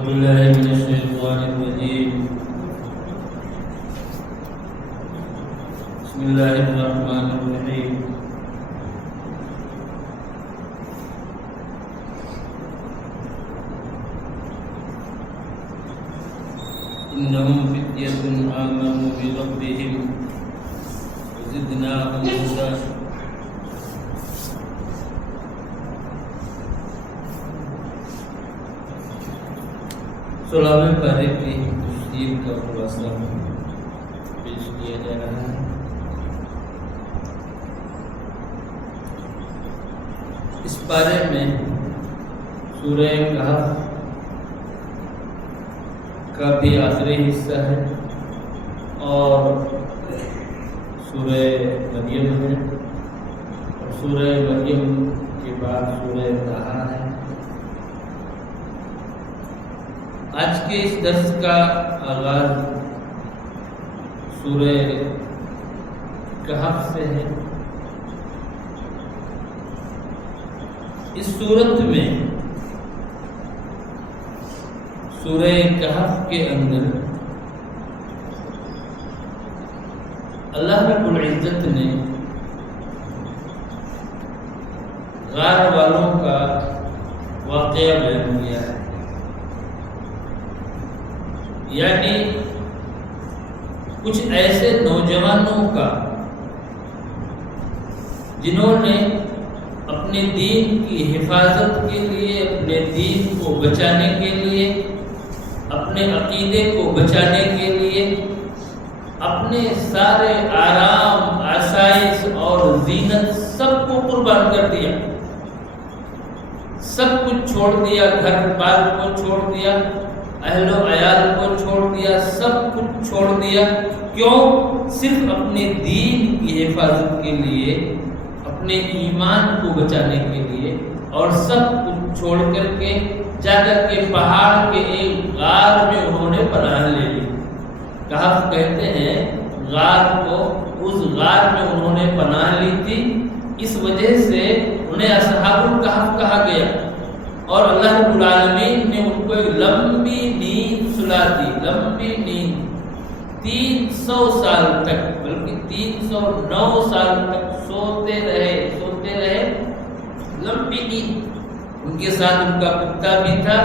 بالله من الشيطان الرجيم. بسم الله الرحمن الرحيم. إنهم فتية آمنوا بربهم وزدناهم هدى. سولہویں پارے کی تفسیر کا خلاصہ پیش کیا جا رہا ہے. اس پارے میں سورہ کہف کا بھی آخری حصہ ہے اور سورہ مریم ہے اور سورہ مریم کے بعد سورہ طٰہٰ ہے. آج کے اس درس کا آغاز سورہ کہف سے ہے. اس سورت میں سورہ کہف کے اندر اللہ رب العزت نے غار والوں کا واقعہ بیان کیا ہے. یعنی کچھ ایسے نوجوانوں کا جنہوں نے اپنے دین کی حفاظت کے لیے، اپنے دین کو بچانے کے لیے، اپنے عقیدے کو بچانے کے لیے اپنے سارے آرام، آسائش اور زینت سب کو قربان کر دیا. سب کچھ چھوڑ دیا، گھر بار کو چھوڑ دیا، اہل و عیال کو چھوڑ دیا، سب کچھ چھوڑ دیا. کیوں؟ صرف اپنے دین کی حفاظت کے لیے، اپنے ایمان کو بچانے کے لیے. اور سب کچھ چھوڑ کر کے جا کر کے پہاڑ کے ایک غار میں انہوں نے پناہ لے لی. کہف کہتے ہیں غار کو. اس غار میں انہوں نے پناہ لی تھی، اس وجہ سے انہیں اصحاب الکہف کہا گیا. اور اللہ رب العالمین نے ان کو ایک لمبی نیند سلا دی. لمبی نیند 300 سال تک، بلکہ 309 سال تک سوتے رہے. لمبی نیند. ان کے ساتھ ان کا کتا بھی تھا.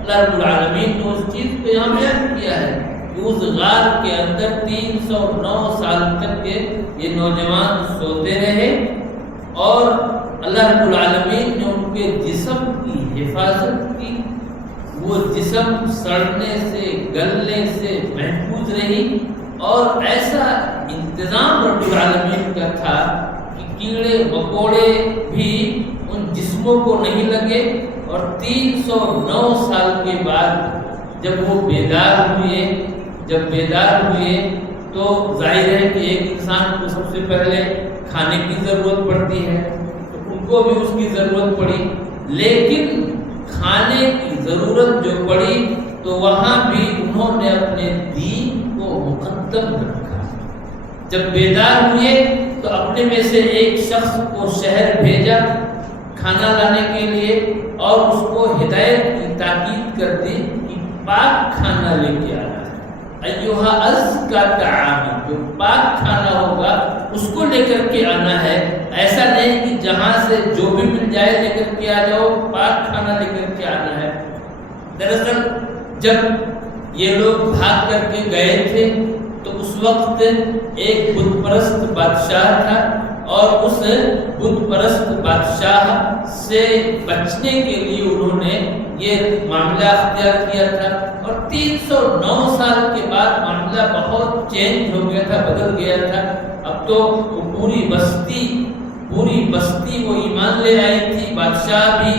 اللہ رب العالمین نے اس چیز کو یہاں بیان کیا ہے کہ اس غار کے اندر 309 سال تک کے یہ نوجوان سوتے رہے اور اللہ رب العالمین نے ان کے جسم کی حفاظت کی. وہ جسم سڑنے سے، گلنے سے محفوظ رہی. اور ایسا انتظام رب العالمین کا تھا کہ کیڑے مکوڑے بھی ان جسموں کو نہیں لگے. اور 309 سال کے بعد جب وہ بیدار ہوئے تو ظاہر ہے کہ ایک انسان کو سب سے پہلے کھانے کی ضرورت پڑتی ہے، تو ان کو بھی اس کی ضرورت پڑی. لیکن کھانے کی ضرورت جو پڑی تو وہاں بھی انہوں نے اپنے دین کو مقدم رکھا. جب بیدار ہوئے تو اپنے میں سے ایک شخص کو شہر بھیجا کھانا لانے کے لیے اور اس کو ہدایت کی تاکید کر دی کہ پاک کھانا لے کے آنا ہے. ایھا ازکا طعام، جو پاک کھانا ہوگا اس کو لے کر کے آنا ہے. ایسا نہیں کہ جہاں سے جو بھی مل جائے لے کر کے آ جاؤ، پاک کھانا لے کر کے آنا ہے. دراصل جب یہ لوگ بھاگ کر کے گئے تھے تو اس وقت ایک بت پرست بادشاہ تھا اور اس بت پرست بادشاہ سے بچنے کے لیے انہوں نے یہ معاملہ اختیار کیا تھا. اور 309 سال کے بعد معاملہ بہت چینج ہو گیا تھا، بدل گیا تھا. اب تو پوری بستی وہ ایمان لے آئی تھی. بادشاہ بھی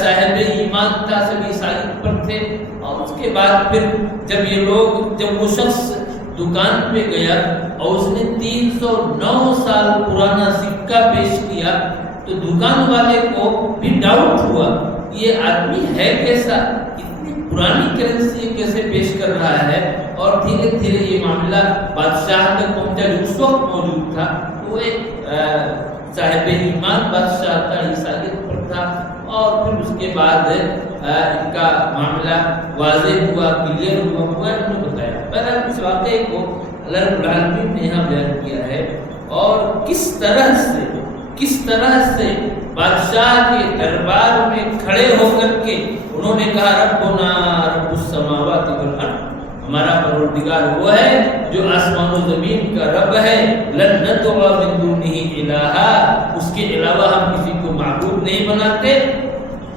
صاحب ایمان تھا، سبھی عیسائیت پر تھے. اور اس کے بعد پھر جب وہ شخص دکان پہ گیا اور اس نے 309 سال پرانا سکہ پیش کیا تو دکان والے کو بھی ڈاؤٹ ہوا، یہ آدمی ہے کیسا، اتنی پرانی کرنسی کیسے پیش کر رہا ہے. اور دھیرے دھیرے یہ معاملہ بادشاہ تک پہنچا جو اس وقت موجود تھا. وہ ایک صاحب ایمان بادشاہ تھا، عیسائیت پر تھا. اور پھر اس کے بعد ان کا معاملہ واضح ہوا، کلیئر ہوا انہوں نے بتایا۔ بہرحال اس واقعے کو اللہ رب العالمین نے یہاں بیان کیا ہے، اور کس طرح سے بادشاہ کے دربار میں کھڑے ہو کر کے انہوں نے کہا ربنا رب السماوات والارض، ہمارا پروردگار وہ ہے جو آسمان و زمین کا رب ہے، لن ندعو من دونہ الہا، اس کے علاوہ ہم کسی کو معبود نہیں بناتے۔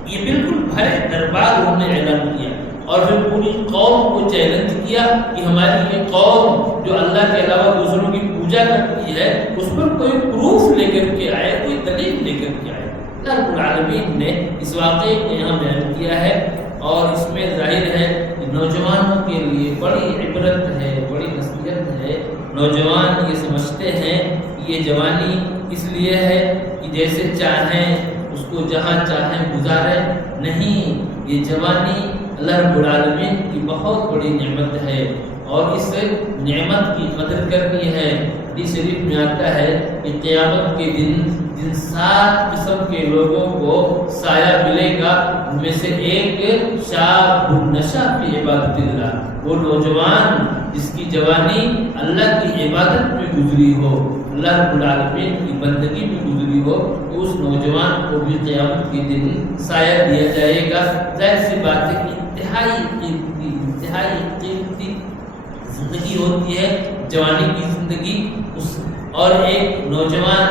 یہ بالکل بھرے دربار انہوں نے اعلان کیا، اور پھر پوری قوم کو چیلنج کیا کہ ہماری یہ قوم جو اللہ کے علاوہ دوسروں کی پوجا کرتی ہے اس پر کوئی پروف لے کر کے آئے، کوئی دلیل لے کر کے آئے۔ اللہ رب العالمین نے اس واقعے کو یہاں بیان کیا ہے، اور اس میں ظاہر ہے کہ نوجوانوں کے لیے بڑی عبرت ہے، بڑی نصیحت ہے۔ نوجوان یہ سمجھتے ہیں کہ یہ جوانی اس لیے ہے کہ جیسے چاہیں اس کو جہاں چاہیں گزارے، نہیں، یہ جوانی اللہ رب العالمین کی بہت بڑی نعمت ہے، اور اس نعمت کی قدر کرنی ہے۔ حدیث شریف میں آتا ہے کہ قیامت کے دن جن 7 قسم کے لوگوں کو سایہ ملے گا، ان میں سے ایک شاب نشا فی عبادت اللہ، وہ نوجوان جس کی جوانی اللہ کی عبادت میں گزری ہو، اللہ رب العالمین کی بندگی میں گزری ہو، تو اس نوجوان کو بھی قیامت کے دن سایہ دیا جائے گا۔ ظاہر سی بات ہے کہ انتہائی قیمتی زندگی ہوتی ہے جوانی کی زندگی، اور ایک نوجوان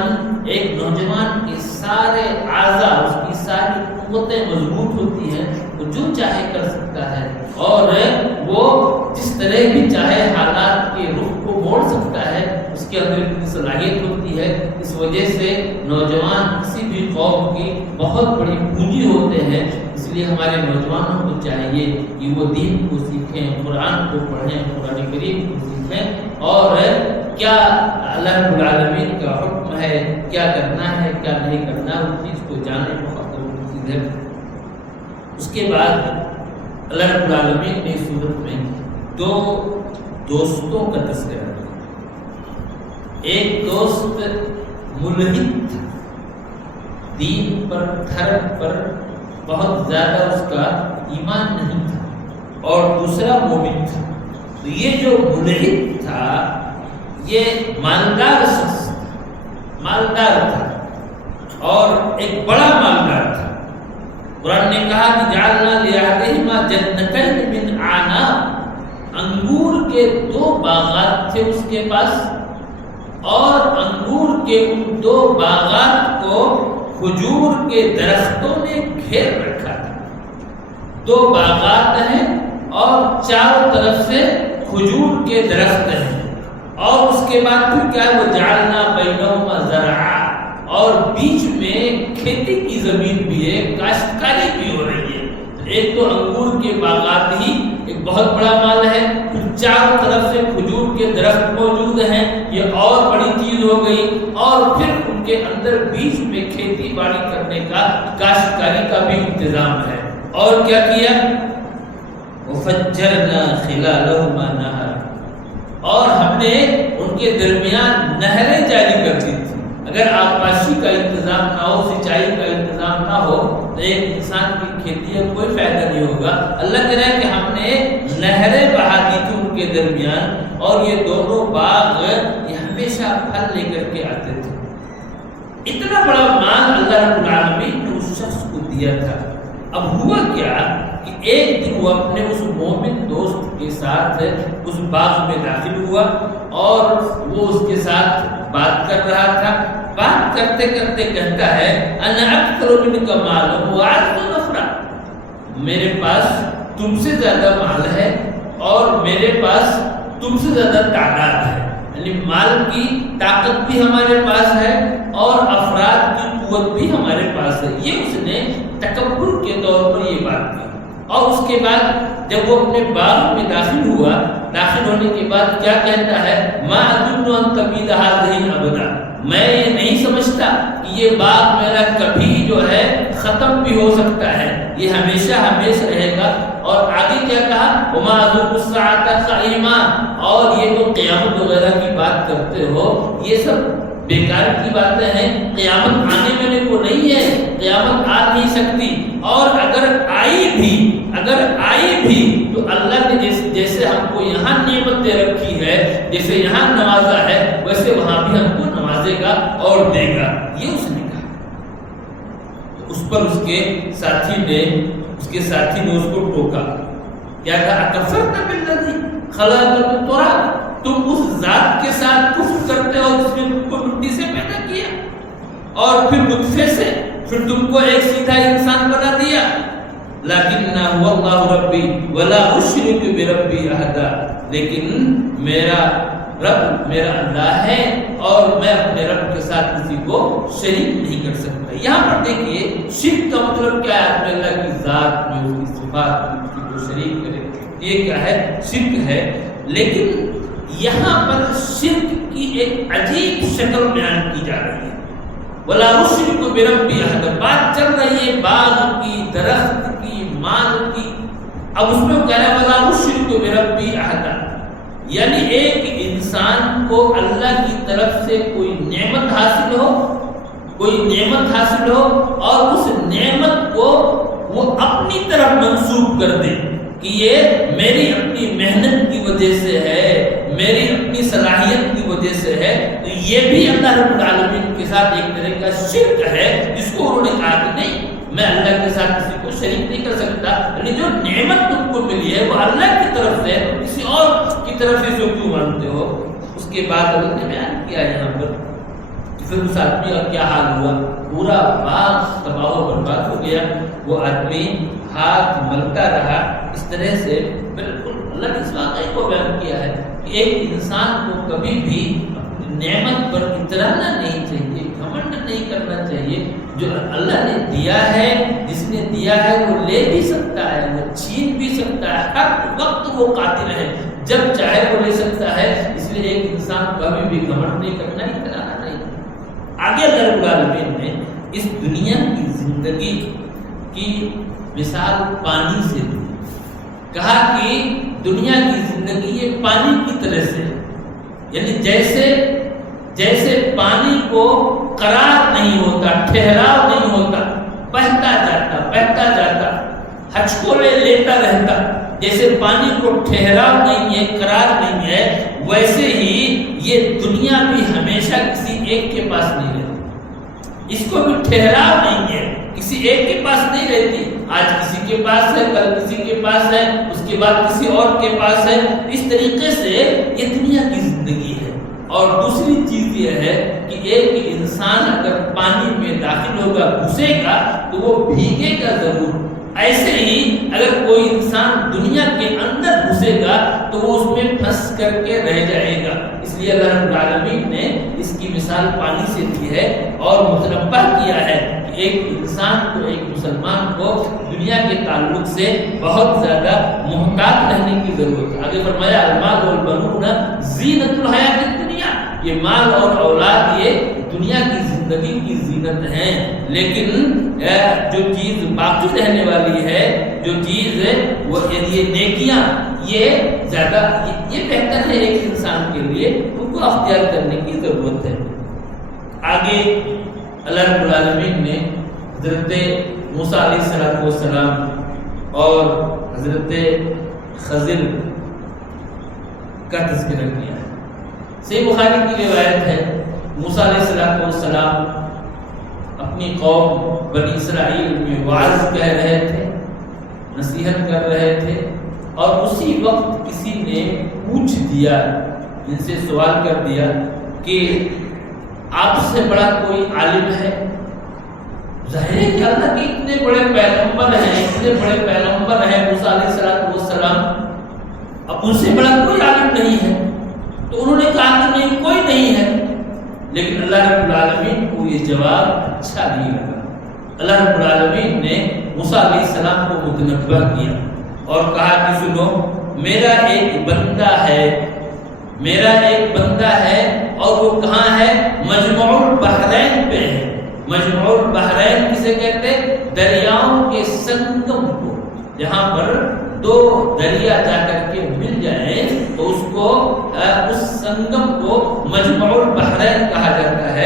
کے سارے اعضاء، اس کی ساری قوتیں مضبوط ہوتی ہیں، وہ جو چاہے کر سکتا ہے، اور وہ جس طرح بھی چاہے حالات کے رخ کو موڑ سکتا ہے، اس کے اندر اتنی صلاحیت ہوتی ہے۔ اس وجہ سے نوجوان کسی بھی قوم کی بہت بڑی پونجی ہوتے ہیں۔ اس لیے ہمارے نوجوانوں کو چاہیے کہ وہ دین کو سیکھیں، قرآن کو پڑھیں، قرآن کریم کو سیکھیں، اور کیا اللہ رب العالمین کا حکم ہے، کیا کرنا ہے، کیا نہیں کرنا، اس چیز کو جانیں، بہت ضروری چیز ہے۔ اس کے بعد اللہ رب العالمین نے اس صورت میں 2 دوستوں کا تذکرہ کیا۔ ایک دوست ملحد تھا، دین پر، دھرم پر بہت زیادہ اس کا ایمان نہیں تھا، اور دوسرا مومن تھا۔ تو یہ جو ملحد تھا یہ مالدار شخص تھا، مالدار تھا، اور ایک بڑا مالدار تھا۔ قرآن نے کہا کہ جعلنا لأحدہما جنتین من اعناب، انگور کے 2 باغات تھے اس کے پاس، اور انگور کے ان 2 باغات کو کھجور کے درختوں نے گھیر رکھا تھا۔ 2 باغات ہیں اور چاروں طرف سے کھجور کے درخت ہیں، اور اس کے بعد پھر کیا ہے، وہ جعلنا بینہما زرعا، اور بیچ میں کھیتی کی زمین بھی ہے، کاشتکاری بھی ہو رہی ہے۔ ایک تو انگور کے باغات ہی ایک بہت بڑا مال ہے، پھر چاروں طرف سے کھجور کے درخت موجود ہیں، یہ اور بڑی چیز ہو گئی، اور پھر ان کے اندر بیچ میں کھیتی باڑی کرنے کا، کاشتکاری کا بھی انتظام ہے۔ اور کیا کیا، وَفَجَّرْنَا خِلَالَهُمَا نَهَرًا، اور ہم نے ان کے درمیان نہریں جاری کر دی تھی۔ اگر آبپاشی کا انتظام نہ ہو، سینچائی کا انتظام نہ ہو، تو ایک انسان کی کھیتی کا کوئی فائدہ نہیں ہوگا۔ اللہ کہہ رہا ہے کہ ہم نے نہریں بہا دی تھی ان کے درمیان، اور یہ دونوں باغ یہ ہمیشہ پھل لے کر کے آتے تھے۔ اتنا بڑا مال اللہ رب العالمین نے اس شخص کو دیا تھا۔ اب ہوا کیا کہ ایک دن وہ اپنے اس مومن دوست کے ساتھ اس باغ میں داخل ہوا، اور وہ اس کے ساتھ بات کر رہا تھا۔ بات کرتے کرتے کہتا ہے انا اکثر منک مالا واعز نفرا، میرے پاس تم سے زیادہ مال ہے، اور میرے پاس تم سے زیادہ تعداد ہے، یعنی مال کی طاقت بھی ہمارے پاس ہے، اور افراد کی قوت بھی ہمارے پاس ہے۔ یہ اس نے تکبر کے طور پر یہ بات کی۔ اور اس کے بعد جب وہ اپنے باغ میں داخل ہوا، داخل ہونے کے بعد کیا کہتا ہے، ما اظن ان تبید هذه ابدا، میں یہ نہیں سمجھتا کہ یہ باغ میرا کبھی جو ہے ختم بھی ہو سکتا ہے، یہ ہمیشہ ہمیشہ رہے گا۔ اور آگے کیا کہا، وما اظن الساعة قائمة، اور یہ جو قیامت وغیرہ کی بات کرتے ہو، یہ سب بیکار کی باتیں ہیں. قیامت آنے والے کو نہیں ہے, قیامت آ نہیں سکتی, اور اگر آئی بھی تو اللہ نے جیسے ہم کو یہاں نعمت دے رکھی ہے, جیسے یہاں نوازا ہے, ویسے وہاں بھی ہم کو نوازے گا اور دے گا, یہ اس نے کہا. اس پر اس کے ساتھی نے اس کو ٹوکا. کیا کہا؟ اکفرت بالذی خلقک من تراب, تم اس ذات کے ساتھ کفر کرتے ہو جس نے تم کو مٹی سے پیدا کیا اور پھر نطفے سے پھر تم کو ایک سیدھا انسان بنا دیا. لیکن هو اللہ ربی ولا اشرک بربی احدا, لیکن میرا رب میرا اللہ ہے اور میں اپنے رب کے ساتھ کسی کو شریک نہیں کر سکتا. یہاں پر دیکھیے شرک کا مطلب کیا ہے؟ اپنے اللہ کی ذات میں اس کی صفات میں کسی کو شریک کرے, یہ کیا ہے؟ شرک ہے. لیکن یہاں پر شرک کی ایک عجیب شکل بیان کی جا رہی ہے. ولا اشرک بربی احد, بات چل رہی ہے باغ کی, درخت کی, مال کی. اب اس میں کہہ رہا ہے ولا اشرک بربی احد, یعنی ایک انسان کو اللہ کی طرف سے کوئی نعمت حاصل ہو اور اس نعمت کو وہ اپنی طرف منسوب کر دے کہ یہ میری اپنی محنت کی وجہ سے ہے, میری اپنی صلاحیت کی وجہ سے ہے, تو یہ بھی اللہ رب العالمین کے ساتھ ایک طرح کا شرک ہے, جس کو انہوں نے کہا کہ نہیں, میں اللہ کے ساتھ کسی کو شریک نہیں کر سکتا. یعنی جو نعمت تم کو ملی ہے وہ اللہ کی طرف سے, کسی اور کی طرف سے جو کیوں مانتے ہو. اس کے بعد اللہ نے بیان کیا یہاں پر پھر اس آدمی کا کیا حال ہوا, پورا باغ تباہ و برباد ہو گیا. وہ آدمی ہاتھ ملتا رہا. اس طرح سے بالکل اللہ نے اس واقعے کو بیان کیا ہے کہ ایک انسان کو کبھی بھی اپنی نعمت پر اترانا نہیں چاہیے, گھمنڈ نہیں کرنا چاہیے. جو اللہ نے دیا ہے, جس نے دیا ہے وہ لے بھی سکتا ہے, وہ چھین بھی سکتا ہے, ہر وقت وہ قادر ہے, جب چاہے وہ لے سکتا ہے. اس لیے ایک انسان کبھی بھی گھمنڈ نہیں کرنا, اترانا نہیں. آگے اللہ رب العالمین نے اس دنیا کی زندگی کی مثال پانی سے دی. کہا کہ دنیا کی زندگی یہ پانی کی طرح سے, یعنی جیسے پانی کو قرار نہیں ہوتا, ٹھہراؤ نہیں ہوتا, بہتا جاتا, ہچکولے لیتا رہتا. جیسے پانی کو ٹھہراؤ نہیں ہے, قرار نہیں ہے, ویسے ہی یہ دنیا بھی ہمیشہ کسی ایک کے پاس نہیں رہتی. اس کو بھی ٹھہراؤ نہیں ہے, کسی ایک کے پاس نہیں رہتی. آج کسی کے پاس ہے, کل کسی کے پاس ہے, اس کے بعد کسی اور کے پاس ہے. اس طریقے سے یہ دنیا کی زندگی ہے. اور دوسری چیز یہ ہے کہ ایک انسان اگر پانی میں داخل ہوگا, گھسے گا, تو وہ بھیگے گا ضرور. ایسے ہی اگر کوئی انسان دنیا کے اندر گھسے گا تو وہ اس میں پھنس کر کے رہ جائے گا. اس لیے اللہ رب العالمین نے اس کی مثال پانی سے دی ہے اور متنبہ کیا ہے کہ ایک انسان کو, ایک مسلمان کو دنیا کے تعلق سے بہت زیادہ محتاط رہنے کی ضرورت ہے. آگے فرمایا المال والبنون زینت الحیات الدنیا, یہ مال اور اولاد یہ دنیا کی زندگی کی زینت ہیں, لیکن جو چیز باقی رہنے والی ہے, جو چیز ہے وہ یہ نیکیاں, یہ زیادہ یہ بہتر ہے ایک انسان کے لیے, ان کو اختیار کرنے کی ضرورت ہے. آگے اللہ رب العالمین نے حضرت موسیٰ علیہ السلام اور حضرت خضر کا تذکرہ کیا ہے. صحیح بخاری کی روایت ہے, موسیٰ علیہ السلام اپنی قوم بنی اسرائیل میں وعظ کہہ رہے تھے, نصیحت کر رہے تھے, اور اسی وقت کسی نے پوچھ دیا, ان سے سوال کر دیا کہ آپ سے بڑا کوئی عالم ہے؟ ظاہر ہے کہ اللہ کے اتنے بڑے پیغمبر ہیں, موسیٰ علیہ السلام, اب ان سے بڑا کوئی عالم نہیں ہے. تو انہوں نے کہا کہ نہیں, کوئی نہیں ہے. لیکن اللہ رب العالمین کو یہ جواب اچھا نہیں لگا. اللہ رب العالمین نے موسیٰ علیہ السلام کو متنبہ کیا اور کہا کہ سنو, میرا ایک بندہ ہے اور وہ کہاں ہے؟ مجمع البحرین پہ ہے. مجمع البحرین کسے کہتے ہیں؟ دریاؤں کے سنگم کو, جہاں پر دو دریا جا کر کے مل جائیں تو اس کو, اس سنگم کو مجمع البحرین کہا جاتا ہے.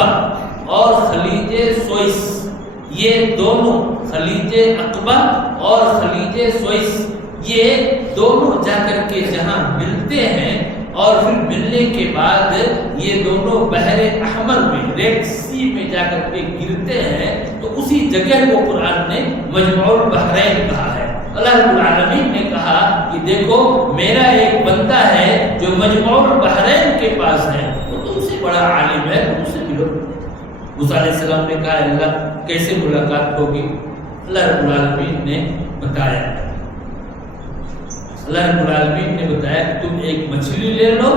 عقبہ اور خلیج سوئس، یہ دونوں خلیج عقبہ اور خلیج سوئس یہ دونوں جا کر کے جہاں ملتے ہیں اور پھر ملنے کے بعد یہ دونوں بحر احمر میں ریڈ سی میں جا کر کے گرتے ہیں، تو اسی جگہ کو قرآن نے مجمع البحرین کہا ہے۔ اللہ رب العالمین نے کہا کہ دیکھو میرا ایک بندہ ہے جو مجمع البحرین کے پاس ہے، وہ تم سے بڑا عالم ہے، تم سے ملو۔ موسیٰ علیہ السلام نے کہا اللہ کیسے ملاقات ہوگی؟ اللہ رب العالمین نے بتایا، اللہ رب العالمین نے بتایا کہ تم ایک مچھلی لے لو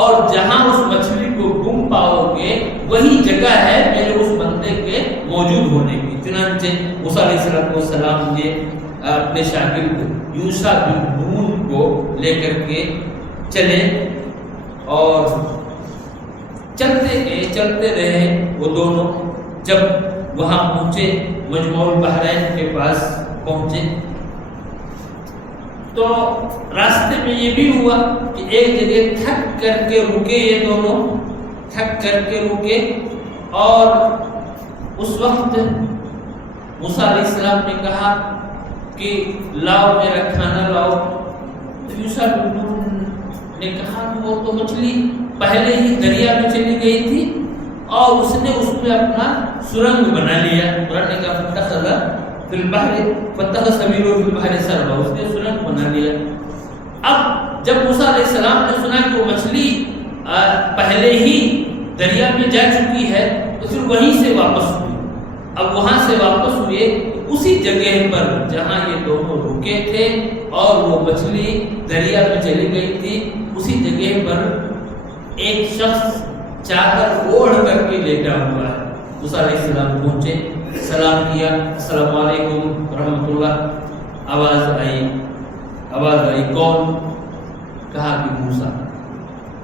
اور جہاں اس مچھلی کو گم پاؤ گے وہی جگہ ہے میرے اس بندے کے موجود ہونے کی۔ چنانچہ موسیٰ علیہ السلام یہ اپنے شاگرد یوشع بن نون کو لے کر کے چلے اور چلتے رہے۔ وہ دونوں جب وہاں پہنچے، مجمع البحرین کے پاس پہنچے، تو راستے میں یہ بھی ہوا کہ ایک جگہ تھک کر کے رکے، یہ دونوں تھک کر کے رکے، اور اس وقت موسیٰ علیہ السلام نے کہا کہ لاؤ میرا کھانا لاؤ۔ تو یوشع بن نون نے کہا کہ وہ تو مچھلی پہلے ہی دریا میں چلی گئی تھی اور اس نے اس میں اپنا سرنگ بنا لیا۔ قرآن نے کہا فاتخذ فی البحر فاتخذ سبیلہ فی البحر سربا، اس نے سرنگ بنا لیا۔ اب جب موسیٰ علیہ السلام نے سنا کہ وہ مچھلی پہلے ہی دریا میں جا چکی ہے تو پھر وہیں سے واپس ہوئی۔ اب وہاں سے واپس ہوئے اسی جگہ پر جہاں یہ دونوں رکے تھے اور وہ مچھلی دریا میں چلی گئی تھی، اسی جگہ پر ایک شخص چادر اوڑھ کر کے لیٹا ہوا ہے۔ موسیٰ علیہ السلام پہنچے، سلام کیا، السلام علیکم ورحمۃ اللہ۔ آواز آئی کون؟ کہا کہ موسیٰ۔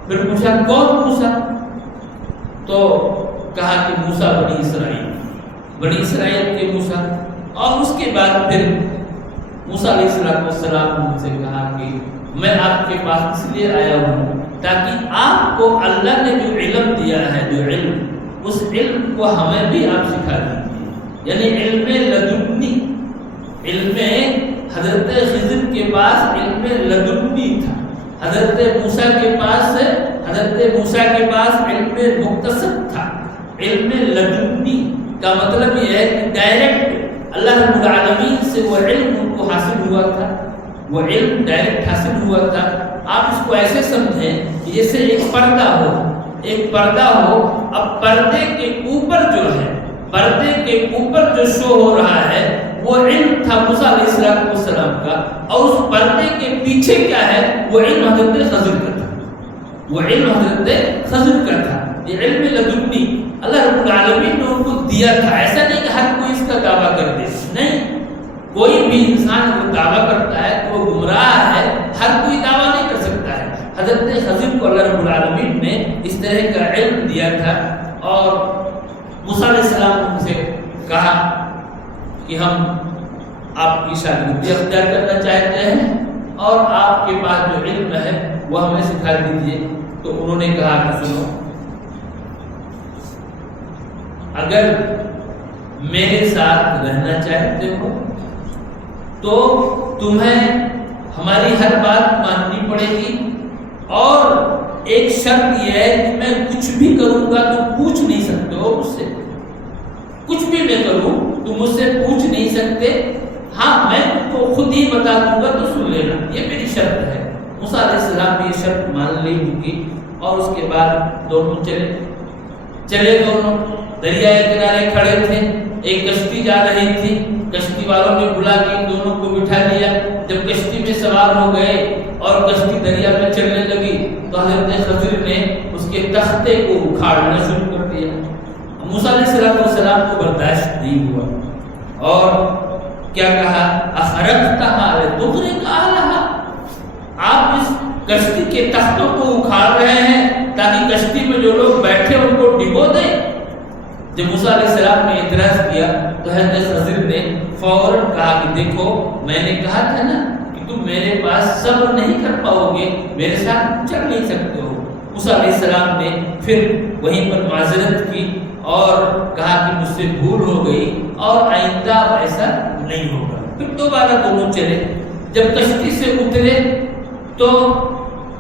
پھر پوچھا کون موسیٰ؟ تو کہا کہ موسیٰ بنی اسرائیل کے موسیٰ۔ اور اس کے بعد پھر موسیٰ علیہ السلام نے سے کہا کہ میں آپ کے پاس اس لیے آیا ہوں تاکہ آپ کو اللہ نے جو علم دیا ہے، جو علم، اس علم کو ہمیں بھی آپ سکھا دیجیے۔ یعنی علم لدنی، علم حضرت خضر کے پاس علم لدنی تھا، حضرت موسیٰ کے پاس علم مکتسب تھا۔ علم لدنی کا مطلب یہ ہے کہ ڈائریکٹ اللہ رب العالمین سے وہ علم ان کو حاصل ہوا تھا، وہ علم ڈائریکٹ حاصل ہوا تھا۔ آپ اس کو ایسے سمجھیں کہ جیسے ایک پردہ ہو، اب پردے کے اوپر جو شو ہو رہا ہے وہ علم تھا موسیٰ علیہ السلام کا، اور اس پردے کے پیچھے کیا ہے؟ وہ علم حضرت خضر کا تھا۔ یہ علم لدنی اللہ رب العالمین نے ان کو دیا تھا۔ ایسا نہیں کہ ہر کوئی اس کا دعویٰ کر دے، نہیں، کوئی بھی انسان اگر دعویٰ کرتا ہے تو وہ گمراہ ہے، ہر کوئی دعویٰ نہیں کر سکتا ہے۔ حضرت خضر کو اللہ رب العالمین نے اس طرح کا علم دیا تھا، اور موسیٰ علیہ السلام سے کہا کہ ہم آپ کی شاگردی اختیار کرنا چاہتے ہیں اور آپ کے پاس جو علم ہے وہ ہمیں سکھا دیجیے۔ تو انہوں نے کہا کہ سنو، اگر میرے ساتھ رہنا چاہتے ہو تو تمہیں ہماری ہر بات ماننی پڑے گی، اور ایک شرط یہ ہے کہ میں کچھ بھی کروں گا تو پوچھ نہیں سکتے ہو مجھ سے، کچھ بھی میں کروں تو مجھ سے پوچھ نہیں سکتے، ہاں میں تم کو خود ہی بتا دوں گا تو سن لینا، یہ میری شرط ہے۔ موسیٰ علیہ السلام یہ شرط مان لی ان کی، اور اس کے بعد دونوں چلے دونوں دریائے کنارے کھڑے تھے، ایک کشتی جا رہی تھی، کشتی والوں نے بلا کے ان دونوں کو بٹھا لیا۔ جب کشتی میں سوار ہو گئے اور کشتی دریا میں چلنے لگی تو حضرت خضر نے اس کے تختے کو اکھاڑنا شروع کر دیا۔ موسیٰ علیہ السلام کو برداشت نہیں ہوا اور کیا کہا؟ اخرجتھا لتغرق اہلھا، آپ اس کشتی کے تختوں کو اکھاڑ رہے ہیں تاکہ کشتی میں جو لوگ بیٹھے ان کو ڈبو دیں۔ جب موسیٰ علیہ السلام نے اعتراض کیا تو حضرت خضر نے فوراً کہا کہ دیکھو میں نے کہا تھا نا کہ تم میرے پاس صبر نہیں کر پاؤ گے، میرے ساتھ چل نہیں سکتے ہو۔ موسیٰ علیہ السلام نے پھر وہیں پر معذرت کی اور کہا کہ مجھ سے بھول ہو گئی اور آئندہ ایسا نہیں ہوگا۔ پھر دوبارہ دونوں چلے، جب کشتی سے اترے تو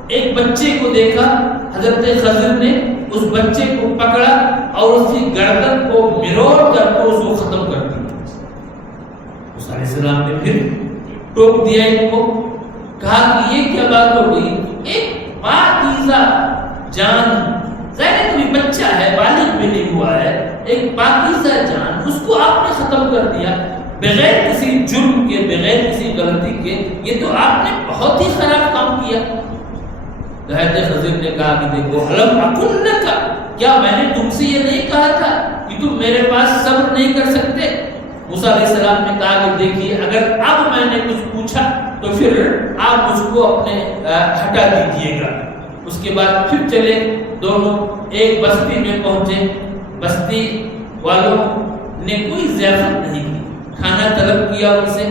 ایک بچے کو دیکھا، حضرت خضر نے اس بچے کو پکڑا اور اس کی گردن کو مروڑ کر کے اس کو ختم کر دیا۔ موسیٰ علیہ السلام نے پھر ٹوک دیا ان کو، کہا کہ یہ کیا بات ہو گئی، ایک پاکیزہ جان، ظاہر کوئی بچہ ہے، بالغ بھی نہیں ہوا ہے، ایک پاکیزہ جان، اس کو آپ نے ختم کر دیا بغیر کسی جرم کے، بغیر کسی غلطی کے، یہ تو آپ نے بہت ہی خراب کام کیا۔ حضرت خضر نے کہا کہ دیکھو حلم اکن کا، کیا میں نے تم سے یہ نہیں کہا تھا کہ تم میرے پاس صبر نہیں کر سکتے؟ موسیٰ علیہ السلام نے کہا کہ دیکھیے اگر اب میں نے کچھ پوچھا تو پھر آپ مجھ کو اپنے ہٹا دیجیے گا۔ اس کے بعد پھر چلے دونوں، ایک بستی میں پہنچے، بستی والوں نے کوئی ضیافت نہیں کی، کھانا طلب کیا ان سے،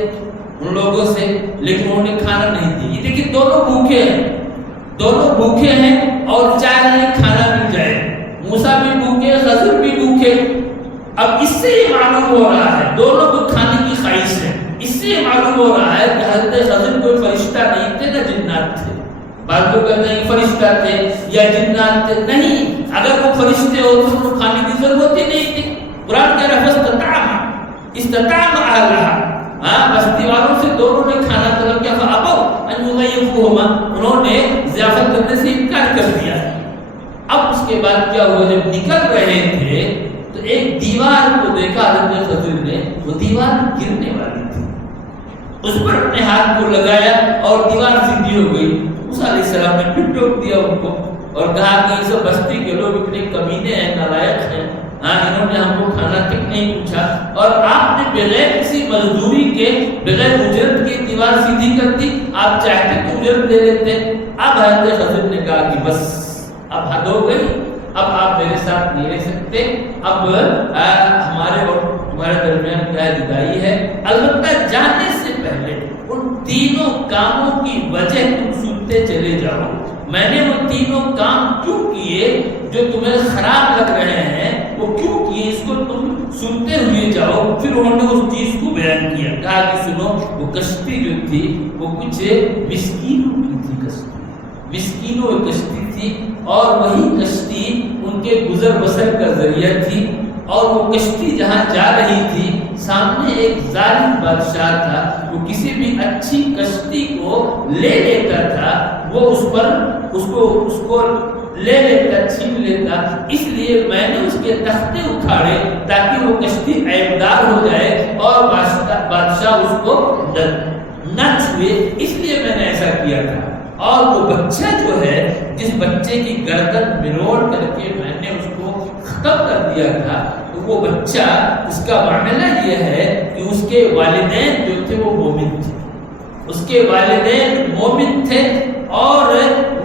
ان لوگوں سے، لیکن انہوں نے کھانا نہیں دی۔ دیکھیے دونوں بھوکے ہیں، دونوں بھوکے ہیں اور چاہ رہے ہیں کھانا مل جائے، موسیٰ بھی بھوکے، خضر بھی بھوکے۔ اب اس سے یہ معلوم ہو رہا ہے دونوں کو کھانے کی خواہش ہے، اس سے یہ معلوم ہو رہا ہے کہ حضرت خضر کوئی فرشتہ نہیں تھے نہ جنات تھے۔ بعض لوگ کہتے ہیں فرشتہ تھے یا جنات تھے، نہیں، اگر وہ فرشتے ہو تو ان کو کھانے کی ضرورت ہی نہیں تھی۔ قرآن کہہ رہا ہے استطاع اہلھا، بستی والوں سے دونوں نے کھانا طلب کیا، فابوا ان یضیفوہما، انہوں نے ضیافت کرنے سے انکار کر دیا۔ اب اس کے بعد کیا ہوا، جب نکل رہے تھے تو ایک دیوار کو دیکھا حضرت خضر نے، وہ دیوار گرنے والی تھی، اس پر اپنے ہاتھ کو لگایا اور دیوار سیدھی ہو گئی۔ موسیٰ علیہ السلام نے پھر ٹوک دیا ان کو اور کہا کہ اس بستی کے لوگ اتنے کمینے ہیں، نالائق ہیں، انہوں نے ہم کو کھانا تک نہیں پوچھا اور آپ نے بغیر کسی مزدوری کے، بغیر اجرت کے دیوار سیدھی کر دی، آپ چاہتے تو اجرت دے دیتے۔ اب حضرت خضر نے کہا کہ بس اب حد ہو گئی، اب آپ میرے ساتھ نہیں رہ سکتے، اب ہمارے اور تمہارے درمیان کیا جدائی ہے۔ البتہ جانے سے پہلے ان تینوں کاموں کی وجہ تم سنتے چلے جاؤ، میں نے وہ تینوں کام کیوں کیے جو تمہیں خراب لگ رہے ہیں، وہ کیوں کیے، اس کو تم سنتے ہوئے جاؤ۔ پھر انہوں نے اس چیز کو بیان کیا، کہا کہ سنو، وہ کشتی جو تھی وہ کچھ مسکینوں کی تھی، کشتی مسکینوں کی کشتی تھی اور وہی کشتی ان کے گزر بسر کا ذریعہ تھی، اور وہ کشتی جہاں جا رہی تھی سامنے ایک ظالم بادشاہ تھا، وہ کسی بھی اچھی کشتی کو لے لیتا تھا، وہ اس کو لے لیتا، چھین لیتا، اس لیے میں نے اس کے تختے اکھاڑے تاکہ وہ کشتی عیبدار ہو جائے اور بادشاہ اس کو نہ چھوئے، اس لیے میں نے ایسا کیا تھا۔ اور وہ بچہ جو ہے، جس بچے کی گردن مروڑ کر کے میں نے اس کو ختم کر دیا تھا، تو وہ بچہ، اس کا معاملہ یہ ہے کہ اس کے والدین جو تھے وہ مومن تھے، اس کے والدین مومن تھے اور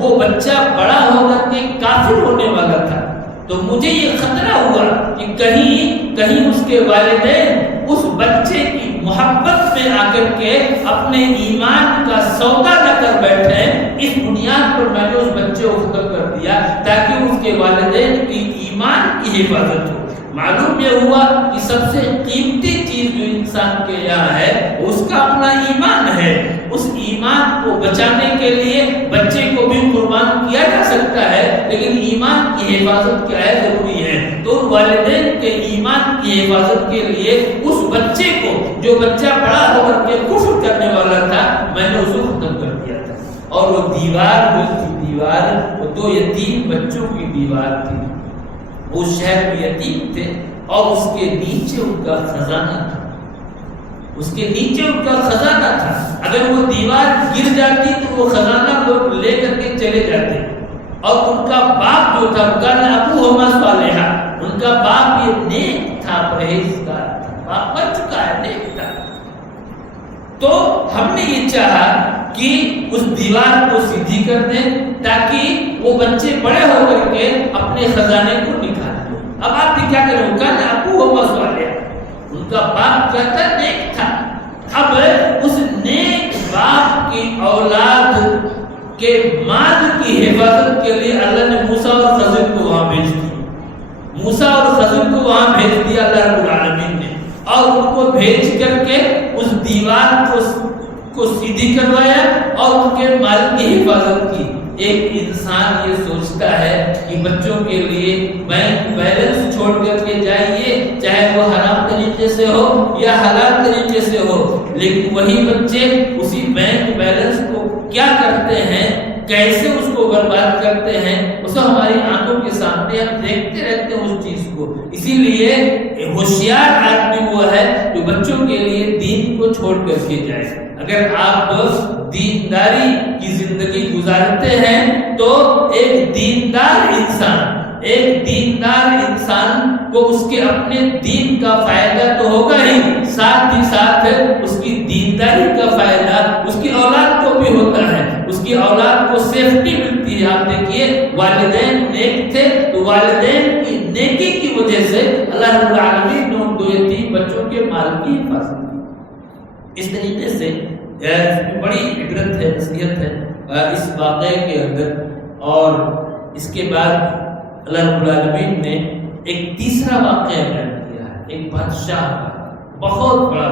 وہ بچہ بڑا ہو کر کے کافر ہونے والا تھا۔ تو مجھے یہ خطرہ ہوا کہ کہیں اس کے والدین اس بچے کی محبت میں آ کر کے اپنے ایمان کا سودا نہ کر بیٹھے، اس بنیاد پر میں نے اس بچے کو ختم کر دیا تاکہ اس کے والدین کی ایمان کی حفاظت ہو۔ معلوم یہ ہوا کہ سب سے قیمتی چیز جو انسان کے یہاں ہے اس کا اپنا ایمان ہے۔ اس ایمان کو بچانے کے لیے بچے کو بھی قربان کیا جا سکتا ہے، لیکن ایمان کی حفاظت کیا ہے، ضروری ہے۔ تو والدین کے ایمان کی حفاظت کے لیے اس بچے کو، جو بچہ بڑا ہو کر کے کفر کرنے والا تھا، میں نے اسے ختم کر دیا تھا۔ اور وہ دیوار جو تھی، وہ دو یتیم بچوں کی دیوار تھی، اس شہر میں یتیم تھے اور اس کے نیچے ان کا خزانہ تھا، اس کے نیچے ان کا خزانہ تھا۔ اگر وہ دیوار گر جاتی تو وہ خزانہ لوگ لے کر کے چلے جاتے، اور ان کا باپ جو تھا، کان ابوہما صالحا، ان کا باپ یہ نیک تھا، پرہیزگار تھا، باپ مر چکا ہے، نیک تھا۔ تو ہم نے یہ چاہا کہ اس دیوار کو سیدھی کر دیں تاکہ وہ بچے بڑے ہو کر کے اپنے خزانے کو نکال دیں۔ اب آپ بھی کیا کریں، کان ابوہما صالحا، ان کا باپ کیا تھا، نیک تھا۔ اب اس نیک باپ کی اولاد کے مال کی حفاظت کے لیے اللہ نے موسیٰ اور خضر کو وہاں بھیج دیا۔ موسیٰ اور خضر کو وہاں بھیج دیا اللہ رب العالمین نے، اور ان کو بھیج کر کے اس دیوار کو سیدھی کروایا اور ان کے مال کی حفاظت کی۔ ایک انسان یہ سوچتا ہے کہ بچوں کے لیے بینک بیلنس چھوڑ کر کے جائیے، چاہے وہ حرام طریقے سے ہو یا حلال طریقے سے ہو، لیکن وہی بچے اسی بینک بیلنس کو کیا کرتے ہیں، کیسے اس کو برباد کرتے ہیں، اسے ہماری آنکھوں کے سامنے ہم دیکھتے رہتے ہیں اس چیز کو۔ اسی لیے ہوشیار آدمی وہ ہے جو بچوں کے لیے دین کو چھوڑ کر کے جائے۔ اگر آپ دینداری کی زندگی گزارتے ہیں تو ایک دیندار انسان کو اس کے اپنے دین کا فائدہ تو ہوگا ہی، ساتھ ہی ساتھ اس کی دینداری کا فائدہ اس کی اولاد کو بھی ہوتا ہے، اس کی اولاد کو سیفٹی ملتی ہے۔ آپ دیکھیے والدین نیک تھے تو والدین کی نیکی کی وجہ سے اللہ رب العالمین نے ان دو یتیم بچوں کے مال کی حفاظت کی۔ اس طریقے سے بڑی عبرت ہے، نصیحت ہے اس واقعے کے اندر۔ اور اس کے بعد اللہ رب العالمین نے ایک تیسرا واقعہ بیان کیا ہے، ایک بادشاہ کا، بہت بڑا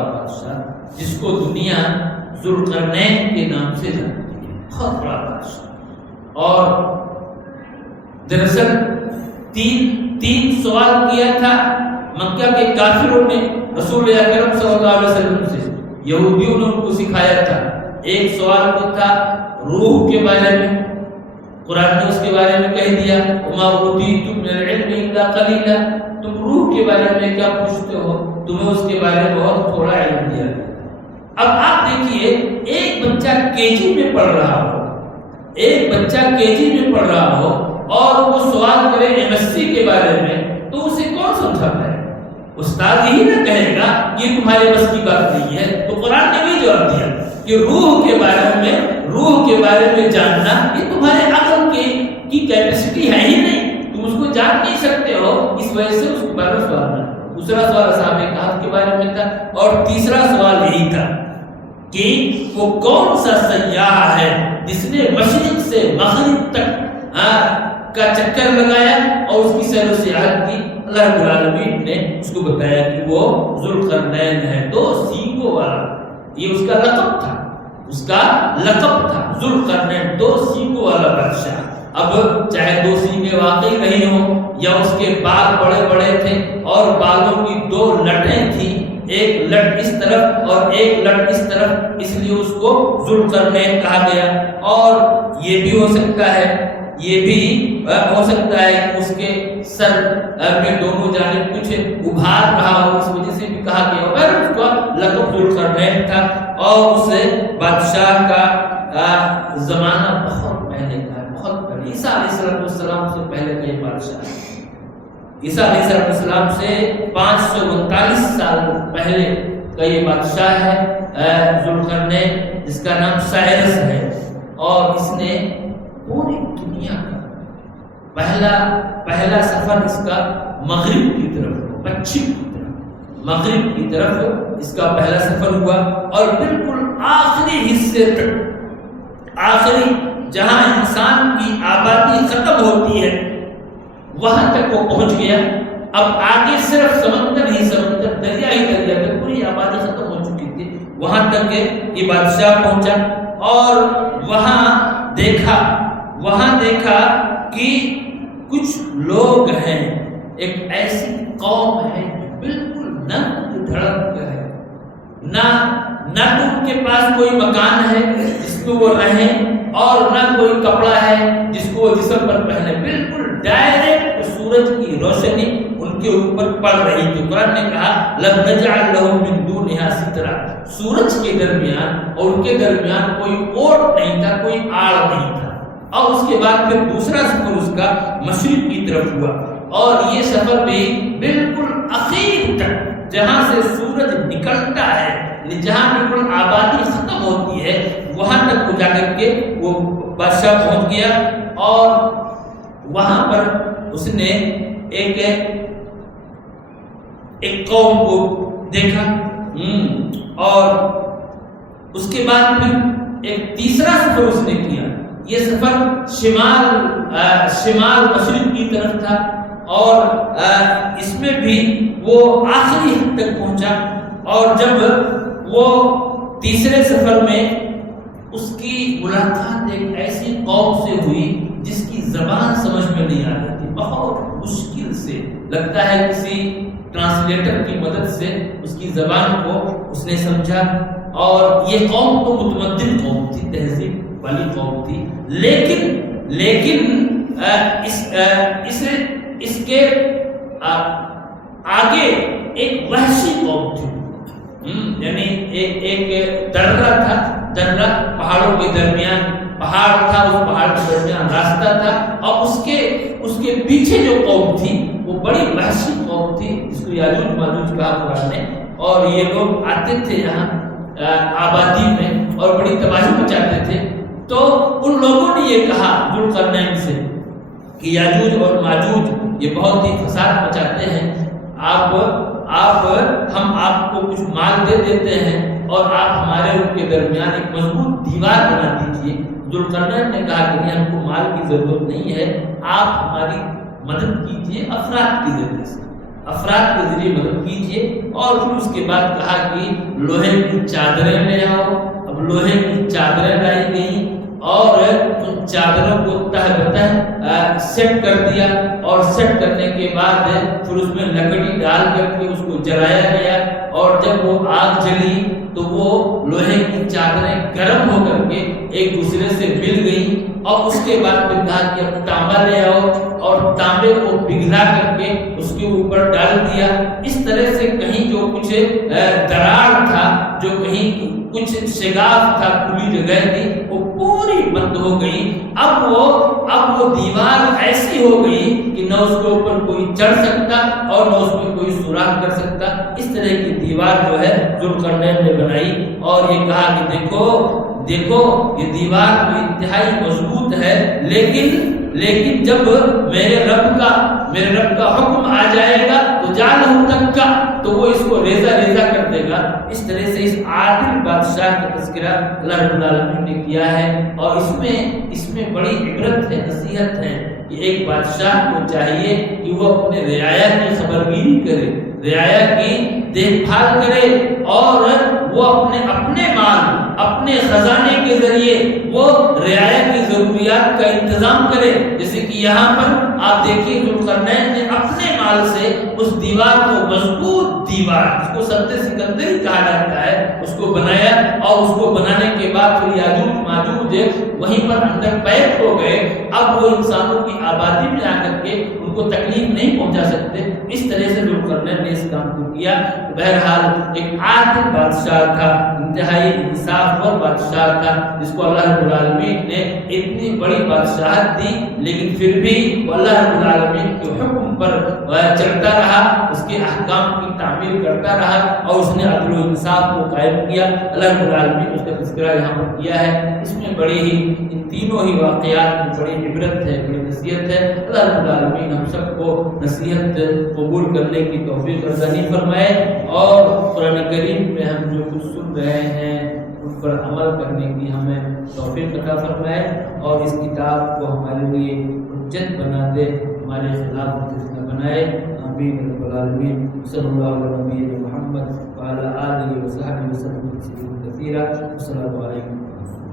بادشاہ جس کو دنیا ذوالقرنین کے نام سے جانتی ہے، بہت بڑا بادشاہ۔ اور دراصل تین سوال کیا تھا مکہ کے کافروں نے رسول اکرم صلی اللہ علیہ وسلم سے، یہودیوں نے ان کو سکھایا تھا۔ ایک سوال تو تھا روح کے بارے میں، قرآن نے اس کے بارے میں کہہ دیا وما اوتیتم من العلم الا قلیلا، تم روح کے بارے میں کیا پوچھتے ہو، تمہیں اس کے بارے میں بہت تھوڑا علم دیا گیا۔ اب آپ دیکھیے ایک بچہ کے جی میں پڑھ رہا ہو اور وہ سوال کرے ایم ایس سی کے بارے میں، تو اسے کون سمجھاتا ہے؟ استاد ہی نہ کہے گا یہ تمہارے بس کی بات نہیں ہے۔ تو قرآن نے بھی جواب دیا کہ روح کے بارے میں جاننا یہ تمہارے عقل کی کیپیسٹی ہے ہی نہیں، تم اس کو جان نہیں سکتے ہو، اس وجہ سے اس کے بارے میں سوال نہ۔ دوسرا سوال اصحاب کہف کے بارے میں تھا، اور تیسرا سوال یہی تھا کہ وہ کون سا سیاح ہے جس نے مشرق سے مغرب تک کا چکر لگایا اور اس کی سیر و سیاحت کی۔ اللہ رب العالمین نے اس کو بتایا کہ وہ ذوالقرنین ہے، 2 سینگوں والا، یہ اس کا لقب تھا ذوالقرنین، 2 سینگوں والا بادشاہ۔ اب چاہے 2 سینگیں واقعی نہیں ہوں یا اس کے بال بڑے بڑے تھے اور بالوں کی 2 لٹیں تھیں، ایک لٹ اس طرف اور ایک لٹ اس طرف، اس لیے اس کو ذوالقرنین کہا گیا۔ اور یہ بھی ہو سکتا ہے کہ اس کے سر میں دونوں جانب کچھ ابھار رہا ہو، اس وجہ سے بھی کہا گیا ہوگا، اس کا لقب ذوالقرنین تھا۔ اور اس بادشاہ کا زمانہ بہت پہلے کا ہے، بہت پہلے، عیسیٰ علیہ السلام سے پہلے کا یہ بادشاہ ہے۔ عیسیٰ علیہ السلام سے 539 سال پہلے کا یہ بادشاہ ہے ذوالقرنین، جس کا نام سائرس ہے۔ اور اس نے پوری دنیا کا پہلا سفر اس کا مغرب کی طرف، پچھم کی طرف، مغرب کی طرف اس کا پہلا سفر ہوا، اور بالکل آخری حصے تک، آخری جہاں انسان کی آبادی ختم ہوتی ہے وہاں تک وہ پہنچ گیا۔ اب آگے صرف سمندر ہی سمندر، دریا ہی دریا تک، پوری آبادی ختم ہو چکی تھی، وہاں تک یہ بادشاہ پہنچا۔ اور وہاں دیکھا کہ کچھ لوگ ہیں، ایک ایسی قوم ہے جو بالکل ننگ دھڑک ہے، نہ تو ان کے پاس کوئی مکان ہے جس کو وہ رہیں، اور نہ کوئی کپڑا ہے جس کو وہ جسم پر پہنے، بالکل ڈائریکٹ سورج کی روشنی ان کے اوپر پڑ رہی تھی۔ قرآن نے کہا لَمْ نَجْعَلْ لَهُم مِّن دُونِهَا سِتْرًا، سورج کے درمیان اور ان کے درمیان کوئی اوٹ نہیں تھا، کوئی آڑ نہیں تھا۔ اور اس کے بعد پھر دوسرا سفر اس کا مشرق کی طرف ہوا، اور یہ سفر بھی بالکل اخیر تک، جہاں سے سورج نکلتا ہے، جہاں بالکل آبادی ختم ہوتی ہے، وہاں تک وہ جا کر کے وہ بادشاہ پہنچ گیا۔ اور وہاں پر اس نے ایک قوم کو دیکھا، اور اس کے بعد پھر ایک تیسرا سفر اس نے کیا۔ یہ سفر شمال مشرق کی طرف تھا، اور اس میں بھی وہ آخری حد تک پہنچا، اور جب وہ تیسرے سفر میں اس کی ملاقات ایک ایسی قوم سے ہوئی جس کی زبان سمجھ میں نہیں آ رہی تھی، بہت مشکل سے، لگتا ہے کسی ٹرانسلیٹر کی مدد سے اس کی زبان کو اس نے سمجھا۔ اور یہ قوم تو متمدن قوم تھی، تہذیب والی قوم تھی، لیکن اس کے آگے ایک وحشی قوم تھی، یعنی ایک درہ تھا، درہ پہاڑوں کے درمیان پہاڑ تھا، اس پہاڑ کے درمیان راستہ تھا، اور اس کے پیچھے جو قوم تھی وہ بڑی وحشی قوم تھی جس کو یاجوج ماجوج کہا قرآن نے، اور یہ لوگ آتے تھے یہاں آبادی میں اور بڑی تباہی مچاتے تھے۔ تو ان لوگوں نے یہ کہا ذوالقرنین سے کہ یاجوج اور ماجوج یہ بہت ہی فساد مچاتے ہیں، ہم آپ کو کچھ مال دے دیتے ہیں اور آپ ہمارے ان کے درمیان ایک مضبوط دیوار بنا دیجیے۔ ذوالقرنین نے کہا کہ نہیں، ہم کو مال کی ضرورت نہیں ہے، آپ ہماری مدد کیجیے افراد کے ذریعے سے، افراد کے ذریعے مدد کیجیے۔ اور پھر اس کے بعد کہا کہ لوہے کی چادریں لے آؤ۔ اب لوہے کی چادریں لائی گئیں اور ان چادروں کو تہ بتہ سیٹ کر دیا، اور سیٹ کرنے کے بعد پھر اس میں لکڑی ڈال کر کے اس کو جلایا گیا، اور جب وہ آگ جلی تو وہ لوہے کی چادریں گرم ہو کر کے ایک دوسرے سے مل گئیں۔ اور اس کے بعد پھر کہا کہ اب تانبا لے آؤ، اور تانبے کو پگھلا کر کے اس کے اوپر ڈال دیا۔ اس طرح سے کہیں جو کچھ دراڑ تھا، جو کہیں کچھ شگاف تھا، کھلی جگہ تھی، وہ پوری بند ہو گئی۔ اب وہ دیوار ایسی ہو گئی کہ نہ اس کے اوپر کوئی چڑھ سکتا اور نہ اس میں کوئی سوراخ کر سکتا۔ اس طرح کی دیوار جو ہے ذوالقرنین نے بنائی، اور یہ کہا کہ دیکھو یہ دیوار تو انتہائی مضبوط ہے، لیکن جب میرے رب کا حکم آ جائے گا تو جعلہ دکا، تو وہ اس کو ریزہ ریزہ کر دے گا۔ اس طرح سے اس عادل بادشاہ کا تذکرہ اللہ رب العالمین نے کیا ہے، اور اس میں بڑی عبرت ہے، نصیحت ہے کہ ایک بادشاہ کو چاہیے کہ وہ اپنے رعایا کی خبرگیری کرے، رعایا کی دیکھ بھال کرے، اور وہ اپنے مال، اپنے خزانے کے ذریعے وہ رعایا کی ضروریات کا انتظام کرے۔ جیسے کہ یہاں پر آپ دیکھیے ذوالقرنین نے اپنے مال سے اس دیوار کو، مضبوط دیوار اس کو سد سکندری کہا جاتا ہے، اس کو بنایا، اور اس کو بنانے کے بعد پھر یاجوج ماجوج وہیں پر اندر پیک ہو گئے۔ اب وہ انسانوں کی آبادی میں آ کر کے ان کو تکلیف نہیں پہنچا سکتے۔ اس طرح سے ذوالقرنین نے اس کام کو کیا۔ بہرحال ایک عادل بادشاہ تھا، انتہائی انصاف اور بادشاہ تھا، جس کو اللہ رب العالمین نے اتنی بڑی بادشاہت دی، لیکن پھر بھی وہ اللہ رب العالمین کے حکم پر چلتا رہا، اس کے احکام کی تعمیل کرتا رہا، اور اس نے عدل و انصاف کو قائم کیا۔ اللہ رب العالمین نے اس کا تذکرہ یہاں پر کیا ہے۔ اس میں بڑی ہی، ان تینوں ہی واقعات میں بڑی عبرت ہے، بڑی نصیحت ہے۔ اللہ رب العالمین ہم سب کو نصیحت قبول کرنے کی توفیق عطا فرمائے، اور قرآن کریم میں ہم جو کچھ سن رہے ہیں ان پر عمل کرنے کی ہمیں توفیق عطا فرمائے، اور اس کتاب کو ہمارے لیے حجت بنا دے، ہمارے خلاف حجت نہ بنائے۔ آمین رب العالمین۔ صلی اللہ علیہ محمد وعلی آلہ وصحبہ وسلم تسلیما کثیرا۔ السلام علیکم۔